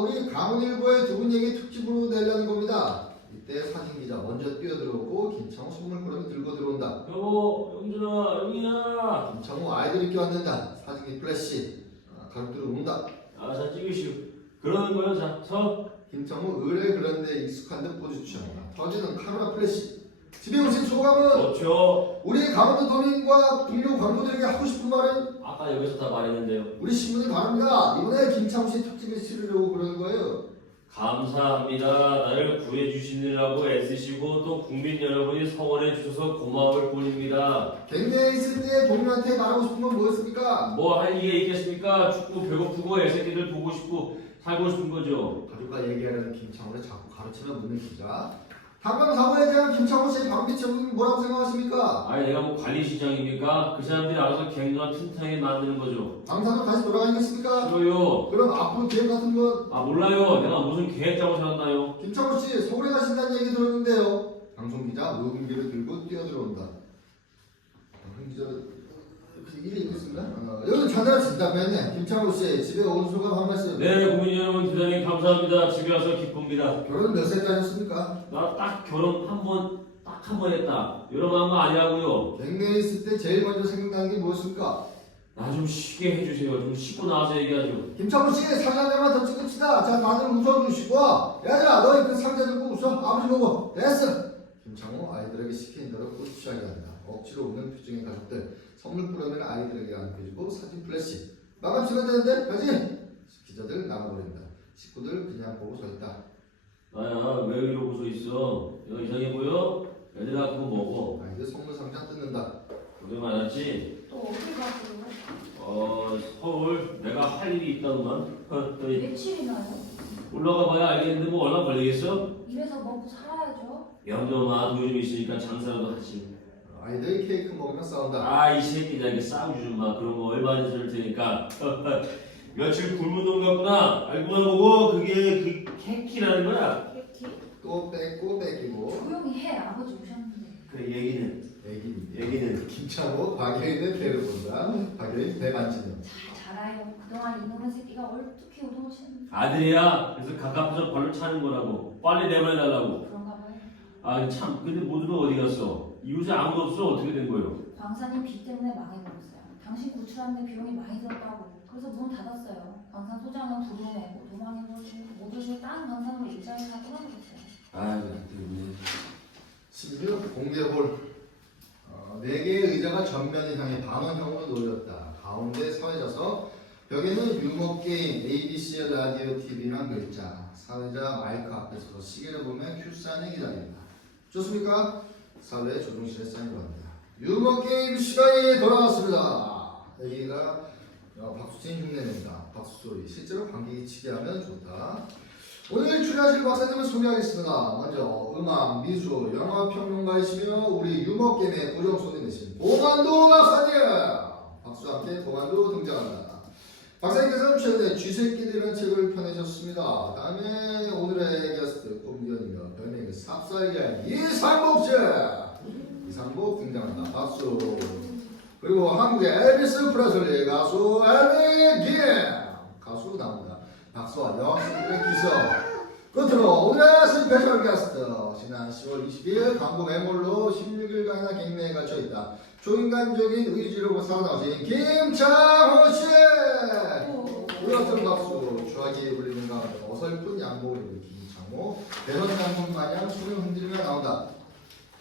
우리 강원일보의 두 분 얘기 특집으로 내려는 겁니다. 이때 사진기자 먼저 뛰어들어오고 김창호 선물 꾸러미 들고 들어온다. 여보, 영준아, 영희야. 김창호 아이들이 껴안는다. 사진기 플래시 가족들이 온다. 자 찍으시오. 그러는 거요. 자, 서. 김창호 의뢰 그런데 익숙한 듯 포즈 취한다. 터지는 카메라 플래시. 집에 오신 소감은? 그렇죠. 우리 강원도 도민과 동료 광고들에게 하고 싶은 말은? 아까 여기서 다 말했는데요. 우리 신문을 바랍니다. 이번에 김창호 씨 특집을 치르려고 그러는 거예요. 감사합니다. 나를 구해주시느라고 애쓰시고 또 국민 여러분이 성원해 주셔서 고마울 뿐입니다. 갱내에 있을 때 동료한테 말하고 싶은 건 뭐였습니까? 뭐 할 일이 있겠습니까? 춥고 배고프고 애새끼들 보고 싶고 살고 싶은 거죠. 가족과 얘기하려는 김창호를 자꾸 가르치며 묻는 기자. 한강 사고에 대한 김창호 씨의 방비 처분은 뭐라고 생각하십니까? 내가 뭐 관리시장입니까? 그 사람들이 알아서 갱년 튼튼하게 만드는 거죠. 방사로 다시 돌아가겠습니까? 싫어요. 그럼 앞으로 계획 같은 건? 몰라요. 내가 무슨 계획 짜고 살았나요? 김창호 씨 서울에 가신다는 얘기 들었는데요. 방송 기자 녹음기를 들고 뛰어들어온다. 방송 기자 일이 있겠습니다. 여기 전화를 진다면요. 김창호 씨 집에 온 소감 한 말씀. 네, 국민 여러분 대단히 감사합니다. 집에 와서 기쁩니다. 결혼 몇 살때 하셨습니까? 나 딱 결혼 딱 한 번 했다. 여러 번 한 거 아니라고요. 갱내에 있을 때 제일 먼저 생각나는 게 무엇입니까? 나 좀 쉬게 해주세요. 좀 쉬고 나와서 얘기하죠. 김창호 씨 상자들만 더 찍읍시다. 자 다들 웃어주시고. 얘들아 너희 그 상자 들고 웃어. 아버지 보고. 됐어. 김창호 아이들에게 시킨 대로 꽂히하게 한다. 억지로 웃는 표정의 가족들. 선물 꾸러미는 아이들에게 안겨주고 사진 플래시. 마감 시간 되는데 가지. 기자들 나가버린다. 식구들 그냥 보고 서 있다. 나야 왜 이러고 서 있어? 내가 이상해 보여? 얘들아 그거 먹어. 아이들 선물 상자 뜯는다. 고생 많았지? 또 어디 가세요? 서울 내가 할 일이 있다구만. 며칠이나요? 올라가 봐야 알겠는데 뭐 얼마 걸리겠어? 이래서 먹고 살아야죠. 염려마 돈 좀 있으니까 장사라도 하지. 아이들 케이크 먹으며 싸운다. 이 새끼들에게 싸우지 좀 마. 그런 거 얼마나 줄 테니까. 며칠 굶은 놈 같구나. 알고나 보고 그게 그 케이크라는 거야. 또 뺏고 뺏기고. 조용히 해. 아버지 오셨는데. 그 얘기는 얘기는 김창호 박예인의 배를 본다. 박예인 배 만지는. 잘 자라요. 그동안 이놈의 새끼가 어떻게 오동치는 아들이야. 그래서 가깝어서 발로 차는 거라고. 빨리 내보내달라고. 그런가 봐요. 참. 근데 모두는 어디 갔어? 이웃에 아무도 없어. 어떻게 된 거예요? 광산이 비 때문에 망해버렸어요. 당신 구출하는데 비용이 많이 들었다고. 그래서 문 닫았어요. 광산 소장은 부도 내고 도망해버리고 모두를 다른 광산으로 일자리 다 끊어버렸어요. 때문에. 16 공개홀. 4개의 의자가 전면을 향해 반원형으로 놓여졌다. 가운데 사회자석. 벽에는 유머 게임, ABC 라디오 TV란 글자. 사회자 마이크 앞에 서서 시계를 보며 큐사인을 기다린다. 좋습니까? 사회 조종실에 사인을 합니다. 유머 게임 시간이 돌아왔습니다. 여기가 박수친 흉내냅니다. 박수 소리. 실제로 관객이 치게 하면 좋다. 오늘 출연하실 박사님을 소개하겠습니다. 먼저 음악, 미술, 영화 평론가이시며 우리 유머 게임의 고정 손님이신 도만도 박사님. 박수와 함께 도만도 등장합니다. 박사님께서는 최근에 쥐새끼들이라는 책을 펴내셨습니다. 다음에 오늘의 게스트 코미디언이며 별명이 삽살개한 이상복 등장한다. 박수. 그리고 한국의 엘비스 프레슬리 가수 엘비 김 가수 나옵니다. 박수와 여학생들의 기서. 끝으로 오늘의 스페셜 게스트 지난 10월 22일 광고 매몰로 16일간이나 갱매에 갇혀있다. 초인간적인 의지로 살아나오신 김창호 씨. 우리같은 박수 추하게 울리는 가운데 어설픈 양복을 입은 김창호 대선 장군 마냥 손을 흔들며 나온다.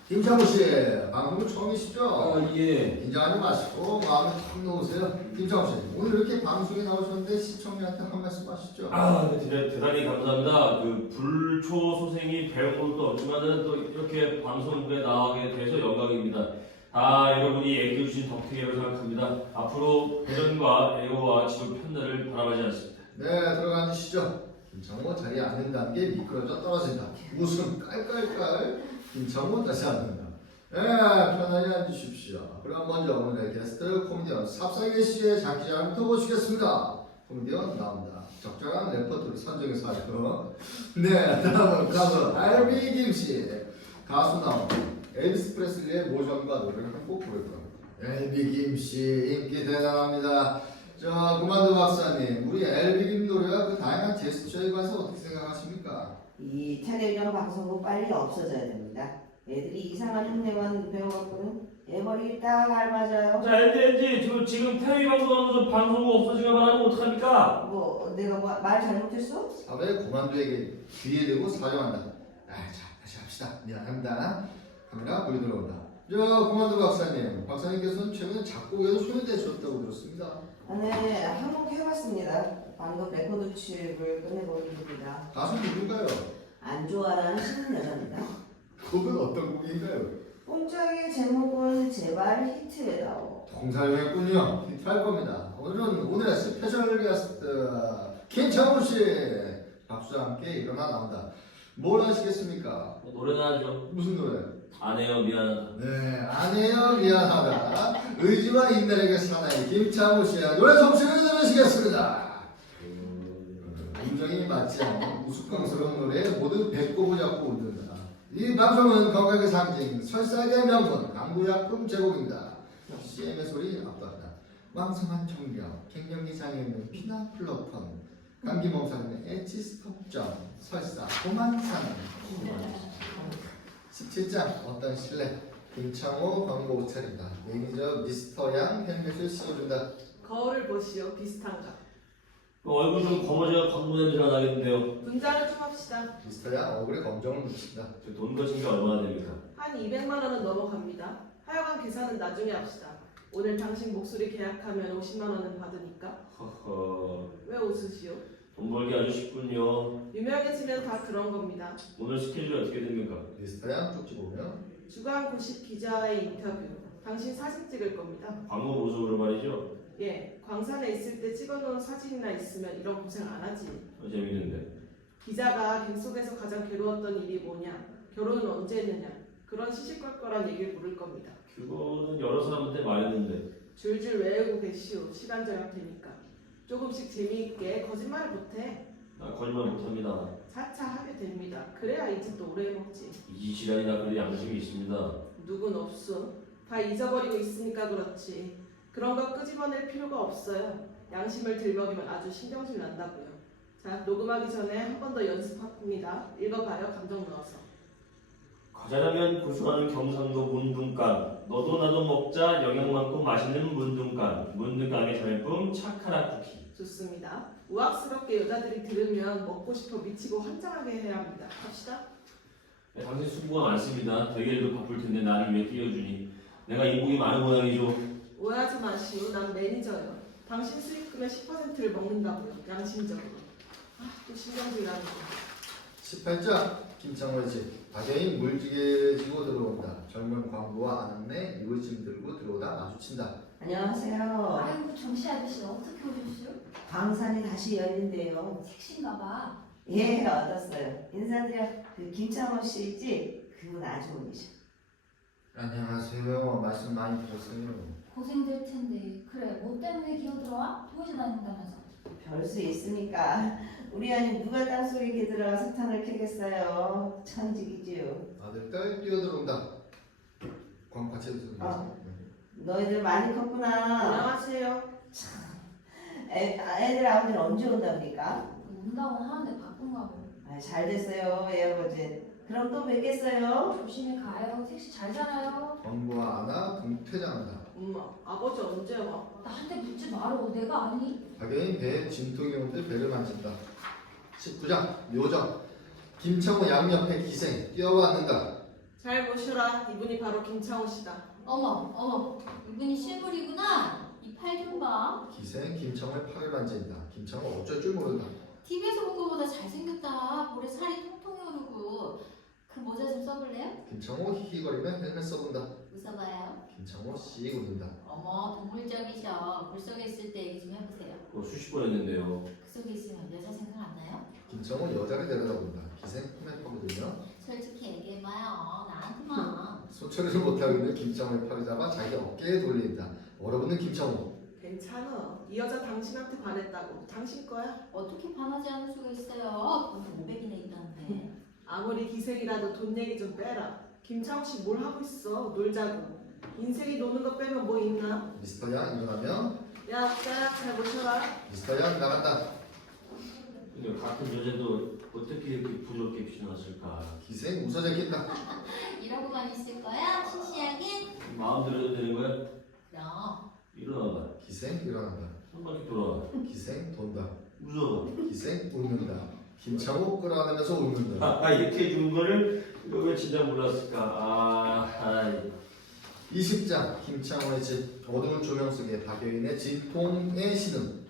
김창호 씨 방송 처음이시죠? 예. 긴장하지 마시고 마음에 탁 놓으세요. 김창호 씨 오늘 이렇게 방송에 나오셨는데 시청자한테 한 말씀 하시죠? 네, 대단히 감사합니다. 그 불초소생이 배울 것도 없지만은 또 이렇게 방송국에 나가게 돼서 영광입니다. 다 여러분이 애기해 주신 덕택이라고 생각합니다. 앞으로 대전과 애호와 지도 편들을 바라보지 않습니다. 네 들어가주시죠. 김창호 자리에 앉는다는 게 미끄러져 떨어진다. 웃음 깔깔깔. 김창호 다시 앉는다. 네 편하게 앉으십시오. 그럼 먼저 오늘의 게스트 코미디언 삽살개 씨의 장기자랑부터 보시겠습니다. 코미디언 나옵니다. 적절한 레퍼토리 선정해서 하죠. 네 다음은 가수 알비 김씨 가수 나옵니다. 엘비스 프레슬리의 모션과 노래를 꼭 부를 겁니다. 엘비 김씨 인기 대단합니다. 저 구만두 박사님 우리 엘비 김 노래와 그 다양한 제스처에 관해서 어떻게 생각하십니까? 이 텔레비전 방송국 빨리 없어져야 됩니다. 애들이 이상한 흉내만 배워갖고는 애머리 딱 닮아져요. 자, 엔지 지금 테레비 방송하면서 방송국 없어지면 말하면 어떡합니까? 뭐 내가 말 잘못했어? 사회 고만두에게 귀에 대고 사정한다. 자 다시 합시다. 미안합니다. 카메라 불이 들어온다. 저 고만두 박사님께서는 최근에 작곡에도 손을 대셨다고 들었습니다. 네, 한곡 해봤습니다. 방금 레코드 칩을 끝내버립니다. 가수 누군가요? 안 좋아라는 신은 여자입니다. 곡은 어떤 곡인가요? 뽕짝의 제목은 제발 히트해다오. 동사용했군요. 히트할 겁니다. 오늘은 오늘의 스페셜 게스트 김창호 씨 박수와 함께 일어나 나온다. 뭘 하시겠습니까? 노래나 하죠. 무슨 노래? 안 해요, 미안하다. 네, 아니에요 미안하다. 의지와 인내력의 사나이 김창호 씨의 노래 솜씨를 들으시겠습니다. 감정이 맞지 않는 우스꽝스러운 노래에 모두 배꼽을 잡고 웃는다. 이 방송은 건강의 상징 설사의 명분 강구약품 제공입니다. CM의 소리 압도한다. 왕성한 청력, 갱년기 장애는 피나플로폰, 감기 몸살은 에치스톱점, 설사, 고만산. 17장 어떤 실내 김창호 광고 옷차림다. 매니저 미스터 양 헬멧을 씌워준다. 거울을 보시오. 비슷한가? 얼굴 좀 검어져야 광고 냄새가 나겠는데요. 분장을 좀 합시다. 미스터 양 얼굴에 검정을 묻힌다. 돈 거친 게 얼마나 됩니까? 한 200만 원은 넘어갑니다. 하여간 계산은 나중에 합시다. 오늘 당신 목소리 계약하면 50만 원은 받으니까. 허허, 왜 웃으시오? 돈 벌기 아주 쉽군요. 유명해지면 다 그런 겁니다. 오늘 스케줄이 어떻게 됩니까? 미스터 양 쪽지 보면 주간 90 기자의 인터뷰. 당신 사진 찍을 겁니다. 광고 모습으로 말이죠. 예, 광산에 있을 때 찍어놓은 사진이나 있으면 이런 고생 안 하지. 재밌는데. 기자가 갱 속에서 가장 괴로웠던 일이 뭐냐, 결혼은 언제 했느냐, 그런 시시껄껄한 얘기를 물을 겁니다. 그거는 여러 사람한테 말했는데. 줄줄 외우고 계시오. 시간 절약 되니까. 조금씩 재미있게 거짓말을 못해. 나 거짓말 못합니다. 차차 하게 됩니다. 그래야 이제 또 오래 먹지. 이 시간이나 그래도 양심이 있습니다. 누군 없어. 다 잊어버리고 있으니까 그렇지. 그런 거 끄집어낼 필요가 없어요. 양심을 들먹이면 아주 신경질 난다고요. 자, 녹음하기 전에 한 번 더 연습합니다. 읽어봐요. 감정 넣어서. 과자라면 고소하는 경상도 문둥깡. 너도 나도 먹자 영양 많고 맛있는 문둥깡. 문둥깡의 자매품 차카라 쿠키. 좋습니다. 우악스럽게 여자들이 들으면 먹고 싶어 미치고 환장하게 해야 합니다. 합시다. 당신 수고가 많습니다. 되게도 바쁠 텐데 나를 왜 끼워주니? 내가 인복이 많은 모양이죠. 오해하지 마시오. 난 매니저요. 당신 수익금의 10%를 먹는다고요. 양심적으로. 또 신경질 나는 거. 18장 김창호의 집. 박여인 물지개 지고 들어온다. 젊은 광부와 아내 이웃짐 들고 들어오다 마주친다. 안녕하세요. 아이고 정씨 아저씨 어떻게 오셨어요? 광산이 다시 열린대요. 택시인가 봐. 예, 얻었어요. 인사드려. 그 김창호 씨지? 그분 아주 분이셔. 안녕하세요. 말씀 많이 들었어요. 고생될 텐데. 그래 뭐 때문에 기어들어와? 도시 다닌다면서. 별 수 있으니까. 우리 아님 누가 땅속에 기들어가 석탄을 캐겠어요. 천직이지요. 아들 딸 뛰어들어온다. 같이 해주세요. 아. 너희들 많이 컸구나. 안녕하세요. 애들 아버지는 언제 온답니까? 온다고 하는데 바쁜가 봐. 아, 잘 됐어요, 애아버지. 그럼 또 뵙겠어요. 조심히 가요. 택시 잘 자라요. 광부와 아나 등퇴장한다. 엄마, 아버지 언제 와? 나한테 묻지 말어. 내가 아니? 박여인 배에 진통이 온 듯 배를 만진다. 19장 묘정. 김창호 양옆에 기생 뛰어왔는가. 잘 보셔라. 이분이 바로 김창호 씨다. 어머, 이분이 실물이구나. 이 팔 좀 봐. 기생 김창호의 팔을 만진다. 김창호 어쩔 줄 모른다. TV에서 본 거보다 잘생겼다. 볼에 살이 통통이 오르고. 그 모자 좀 써볼래요? 김창호 히히거리며 헬멧 써본다. 웃어봐요. 김창호 씩 웃는다. 어머, 동물적이셔. 물 속에 있을 때 얘기 좀 해보세요. 그거 수십 번 했는데요. 그 속에 있으면 여자 생각 안 나요? 김창호 여자를 내려다본다. 기생 헬멧 거거든요. 솔직히 얘기해봐요. 나한테만. 소처리를 못하고 있는 김창호의 팔을 잡아 자기 어깨에 돌린다. 얼어붙는 김창호. 괜찮아. 이 여자 당신한테 반했다고. 당신 거야? 어떻게 반하지 않을 수가 있어요? 돈이 500이나 있다는데. 아무리 기생이라도 돈 얘기 좀 빼라. 김창호 씨 뭘 하고 있어? 놀자고. 인생이 노는 거 빼면 뭐 있나? 미스터 양 일어나면 야, 잘 보셔라. 미스터 양 나간다. 근데 같은 여자도 어떻게 이렇게 부드럽게 표현했을까? 기생 웃어 제낀다. 이러고만 있을 거야? 시시하게? 마음대로 해도 되는 거야? 그럼. 일어나봐. 기생 일어난다. 한 바퀴 돌아봐. 기생 돈다. 무서워. 기생 웃는다. 김창호 끌어안으면서 웃는다. 이렇게 해준 거를 왜 진짜 몰랐을까? 20장 김창호의 집. 어두운 조명 속에 박여인의 진통의 신음.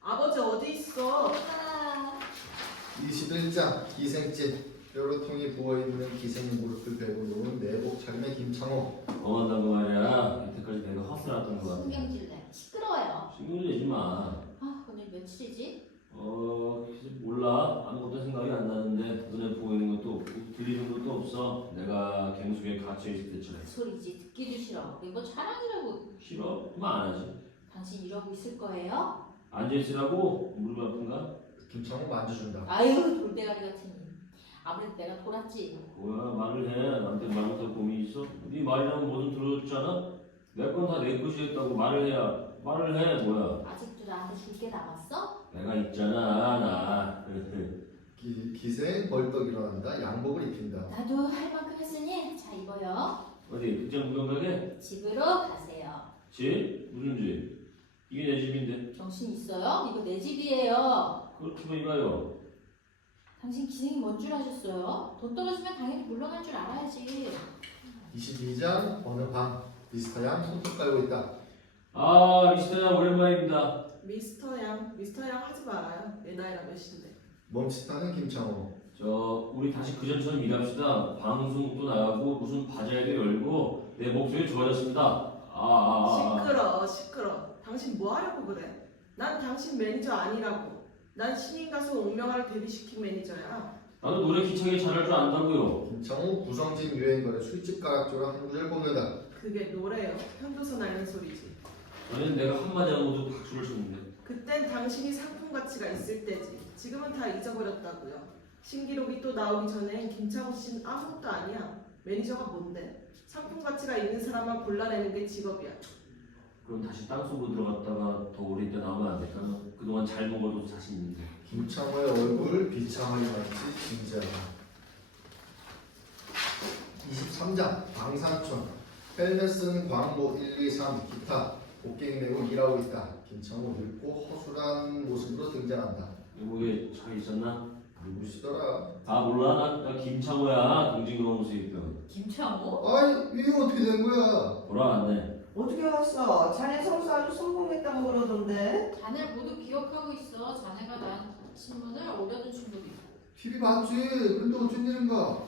아버지 어디 있어? 아, 21장 기생집. 뼈로통이 부어있는 기생의 무릎을 베고 누운 내복 차림의 김창호. 엄한다고 말이야. 이때까지 내가 허술했던 거 같아. 신경질내. 시끄러워요. 신경 내지 마. 오늘 며칠이지? 글쎄 몰라. 아무것도 생각이 안 나는데 눈에 보이는 것도 없고 들리는 것도 없어. 내가 갱숙에 갇혀 있을 때처럼. 소리지. 듣기도 싫어. 이거 자랑이라고. 싫어? 그럼 안 하지. 당신 이러고 있을 거예요? 앉아있으라고? 무릎 아픈가? 김창호 만져준다. 아유, 돌대가리 같으니. 아무래도 내가 돌았지. 뭐야 말을 해. 나한테 말 못할 고민이 있어? 네 말이라면 뭐든 들어줬잖아? 내 건 다 내 것이었다고 말을 해야 말을 해. 뭐야? 아직도 나한테 줄 게 남았어? 내가 있잖아 나. 기생 벌떡 일어난다. 양복을 입힌다. 나도 할 만큼 했으니 자 입어요. 어디 극장 구경 가게? 집으로 가세요. 집? 무슨 집? 이게 내 집인데. 정신 있어요? 이거 내 집이에요. 그렇지만 이봐요. 당신 기생이 뭔 줄 아셨어요? 돈 떨어지면 당연히 물러날 줄 알아야지. 22장 어느 밤 미스터 양 손톱 깔고 있다. 미스터야 오랜만입니다. 미스터 양 하지 말아요. 내 나이가 몇인데. 멈칫하는 김창호. 우리 다시 그전처럼 일합시다. 방송도 나가고 무슨 바자회도 열고 내 목소리 좋아졌습니다. 시끄러. 당신 뭐 하려고 그래? 난 당신 매니저 아니라고. 난 신인 가수 옥명아를 데뷔시킨 매니저야. 나도 노래 기차게 잘할 줄 안다고요. 김창호 구성진 유행거래 술집 가락조로 한 구절 뽑는다. 그게 노래요. 현도서 날는 소리지. 전엔 내가 한마디 안 해도 박수를 쳤는데. 그땐 당신이 상품 가치가 있을 때지. 지금은 다 잊어버렸다고요. 신기록이 또 나오기 전엔 김창호 씨는 아무것도 아니야. 매니저가 뭔데? 상품 가치가 있는 사람만 골라내는 게 직업이야. 그럼 다시 땅속으로 들어갔다가 더 오래 있다 나오면 안 될까? 그동안 잘 먹어도 자신 있는데. 김창호의 얼굴 비창하게 마치 진지하다. 23장 방산촌. 헬멧 쓴 광고 1, 2, 3 기타. 곡괭이 메고 일하고 있다. 김창호 늙고 허술한 모습으로 등장한다. 이목에 차 있었나? 누구시더라? 몰라. 나 김창호야. 동진그런 모습 있던. 김창호? 아이 이게 어떻게 된 거야? 돌아왔네. 어떻게 왔어? 자네 성수 아주 성공했다고 그러던데. 자네를 모두 기억하고 있어. 자네가 난 신문을 오려둔 친구도 있고. TV 봤지? 근데 어쩐 일인가?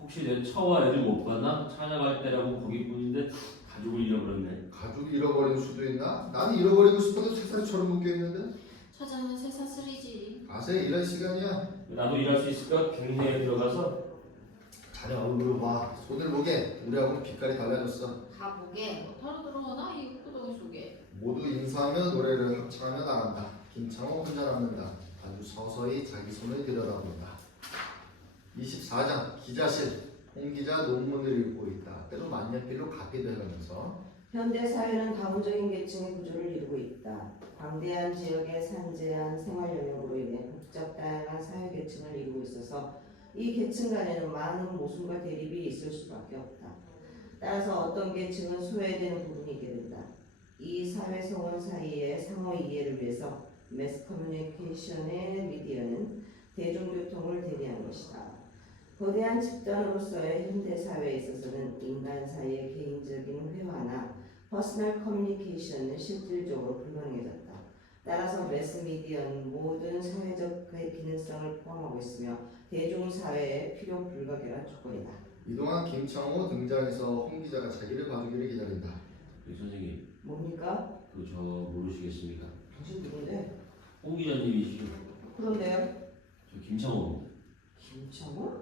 혹시 내 처와 애들 못 봤나? 찾아갈 때라고 거기뿐인데 가족을 잃어버렸네. 가족이 잃어버릴 수도 있나? 나는 잃어버리고 싶어도 새살처럼 묶여있는데? 처자는 새사슬이지. 가세 일할 시간이야. 나도 일할 수 있을까? 갱내에 들어가서. 자네 얼굴을 봐. 손을 보게. 우리하고는 빛깔이 달라졌어. 다 보게 못하러 들어오나 이 구덩이 속에. 모두 인사하며 노래를 합창하며 나간다. 김창호 혼자 남는다. 아주 서서히 자기 손을 들여다본다. 24장 기자실. 홍 기자 논문을 읽고 있다. 때로 만년필로 가기도 해가면서 현대 사회는 가문적인 계층의 구조를 이루고 있다. 광대한 지역의 산재한 생활 영역으로 인해 복잡 다양한 사회 계층을 이루고 있어서 이 계층 간에는 많은 모순과 대립이 있을 수밖에 없다. 따라서 어떤 계층은 소외되는 부분이 있게 된다. 이 사회 성원 사이의 상호 이해를 위해서 매스 커뮤니케이션의 미디어는 대중교통을 대리한 것이다. 거대한 집단으로서의 현대 사회에 있어서는 인간 사이의 개인적인 회화나 퍼스널 커뮤니케이션은 실질적으로 불가능해졌다. 따라서 매스미디어는 모든 사회적 기능성을 포함하고 있으며 대중사회의 필요 불가결한 조건이다. 이동안 김창호 등장해서 홍 기자가 자기를 봐주기를 기다린다. 선생님, 뭡니까? 저 모르시겠습니까? 당신 누군데? 홍 기자님이시죠? 그런데요? 저 김창호입니다. 김창호?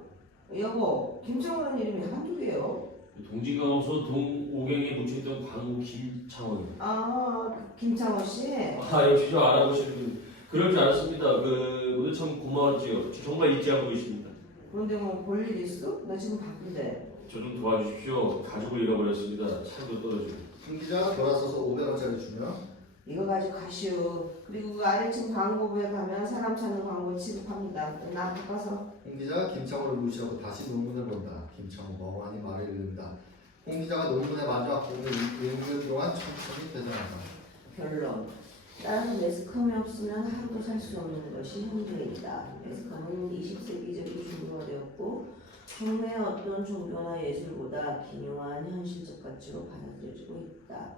여보, 김창호라는 이름이 한두 개요. 동진강업소 동오경에 묻혀있던 광우 김창호입니다. 아, 김창호 씨? 역시 저 알아보시는 그럴 줄 알았습니다. 오늘 참 고마웠지요. 정말 잊지 않고 계십니다. 그런데 뭐 볼 일 있어? 나 지금 바쁜데. 저 좀 도와주십시오. 가족을 잃어버렸습니다. 차도 떨어지고. 홍 기자가 돌아서서 500원짜리 주며 이거 가지고 가시오. 그리고 그 아래층 광고부에 가면 사람 찾는 광고 취급합니다. 나 바꿔서. 홍 기자가 김창호를 무시하고 다시 논문을 본다. 김창호 멍하니 말을 읽는다. 홍 기자가 논문의 마지막 부분을 읽는 동안 천천히 대전한다. 결론. 따라서 매스컴이 없으면 하루도 살 수 없는 것이 현대입니다. 매스컴은 20세기적인 중요가 되었고 종래의 어떤 종교나 예술보다 기묘한 현실적 가치로 받아들여지고 있다.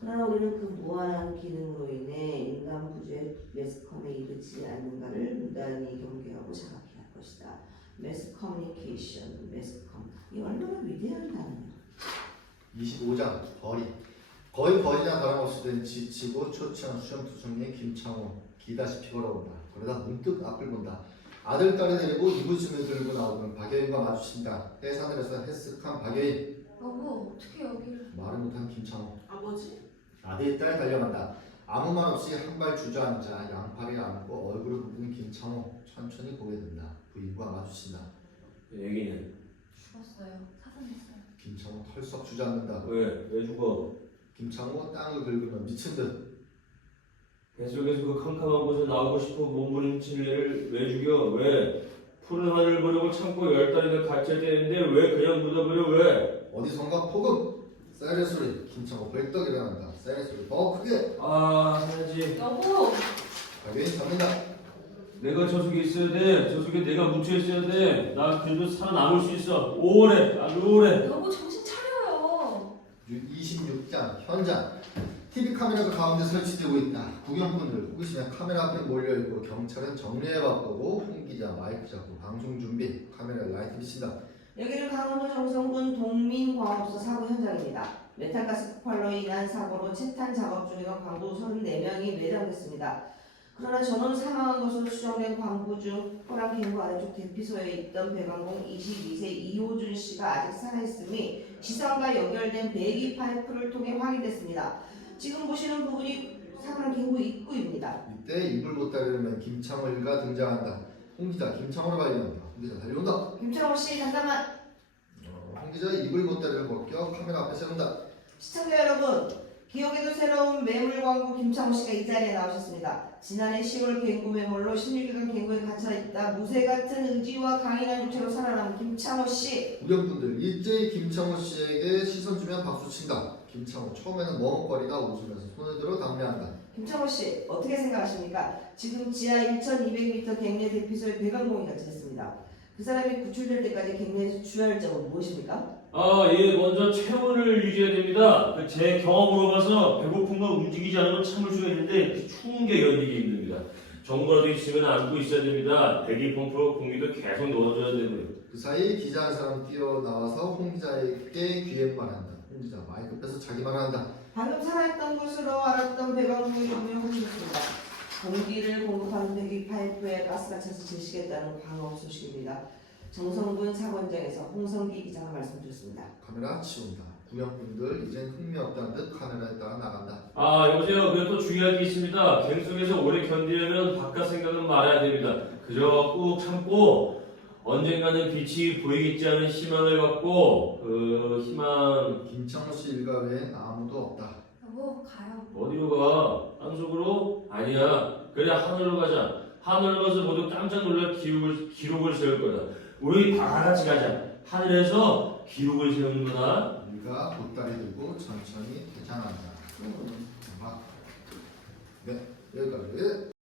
그러나 우리는 그 무한한 기능으로 인해 인간 구조의 매스컴에 이르지 않는가를 무단히 경계하고 자각해야 할 것이다. 매스커뮤니케이션, 매스컴. 이 얼마나 위대한 단어냐. 25장 거리. 거의 거리나 다름없이 된 지치고 초췌한 수염투성이의 김창호 기다시피 걸어온다. 그러다 문득 앞을 본다. 아들 딸을 데리고 이부짐을 들고 나오는 박여인과 마주친다. 해산을해서 헬쓱한 박여인. 여보 어떻게 여기를? 말을 못한 김창호. 아버지? 아들 딸 달려간다. 아무 말 없이 한 발 주저앉아 양팔을 안고 얼굴을 굽는 김창호. 천천히 고개 든다. 부인과 마주친다. 애기는 죽었어요. 사살했어요. 김창호 털썩 주저앉는다. 왜 죽어? 김창호 땅을 긁으며 미친 듯. 뱃속에서 그 캄캄한 곳에 나오고 싶어 몸부림친 애를 왜 죽여? 왜? 푸른 하늘을 보려고 참고 10달이나 갇힐 때인데 왜 그냥 묻어버려? 왜? 어디선가 폭음. 사이렌 소리. 김창호 벌떡 일어난다. 사이렌 소리 더 크게. 해야지. 여보 박여인 잡는다. 내가 저 속에 있어야 돼. 저 속에 내가 묻혀 있어야 돼. 나 그래도 살아남을 수 있어. 오래, 아주 오래. 여보 정신 차려요. 26장 현장. TV 카메라가 가운데 설치되고 있다. 구경꾼들 호기심에 카메라 앞에 몰려있고 경찰은 정리해 바쁘고 홍 기자 마이크 잡고 방송 준비. 카메라에 라이트 비친다. 여기는 강원도 정성군 동민광업소 사고 현장입니다. 메탄가스 폭발로 인한 사고로 채탄 작업 중이던 광부 34명이 매장됐습니다. 그러나 전원 사망한 것으로 추정된 광부 중 호랑 갱구 아래쪽 대피소에 있던 배관공 22세 이호준 씨가 아직 살아있음이 지상과 연결된 배기 파이프를 통해 확인됐습니다. 지금 보시는 부분이 사망 갱구 입구입니다. 이때 이불 보따리를 맨 김창호 일가 등장한다. 홍 기자 김창호를 발견한다. 홍 기자 달려온다. 김창호 씨 잠깐만. 홍 기자 이불 보따리를 벗겨 카메라 앞에 세운다. 시청자 여러분, 기억에도 새로운 매물 광고 김창호 씨가 이 자리에 나오셨습니다. 지난해 10월 갱구 매물로 16일간 갱구에 갇혀 있다 무쇠 같은 의지와 강인한 육체로 살아남은 김창호 씨. 구경꾼들 일제히 김창호 씨에게 시선 주면 박수 친다. 김창호 처음에는 머뭇거리다 웃으면서 손을 들어 담례한다. 김창호 씨 어떻게 생각하십니까? 지금 지하 1,200m 갱내 대피소에 배관공이 갇혀 있습니다. 그 사람이 구출될 때까지 갱내에서 주의할 점은 무엇입니까? 먼저 체온을 유지해야 됩니다. 제 경험으로 봐서 배고픈 건 움직이지 않으면 참을 수가 있는데 추운 게 견디기 힘듭니다. 정보라도 있으면 안고 있어야 됩니다. 대기 펌프로 공기도 계속 넣어줘야 되고요. 그 사이 기자 한 사람 뛰어나와서 홍 기자에게 귀에 말한다. 홍 기자 마이크 빼서 자기 말한다. 방금 살아있던 것으로 알았던 배관구의 경우에 홍보했습니다. 공기를 공급하는 배기 파이프에 가스가 차서 제시겠다는 광업 소식입니다. 정성분 사건장에서 홍성기 기자가 말씀드렸습니다. 카메라 치운다. 구경꾼들 이젠 흥미 없다는 듯 카메라에 따라 나간다. 아 여보세요. 그리고 또 중요한 게 있습니다. 갱속에서 오래 견디려면 바깥 생각은 말아야 됩니다. 그저 꾹 참고 언젠가는 빛이 보이겠지 하는 희망을 갖고 그 희망 김창호 씨 일가 외엔 아무도 없다. 여보 가요. 어디로 가? 땅속으로? 아니야. 그래 하늘로 가자. 하늘로 가서 모두 깜짝 놀랄 기록을 세울 거다. 우리 다 같이 가자. 하늘에서 기록을 세우는 거다. 우리가 보따리 들고 천천히 대장한다. 네, 여기까지.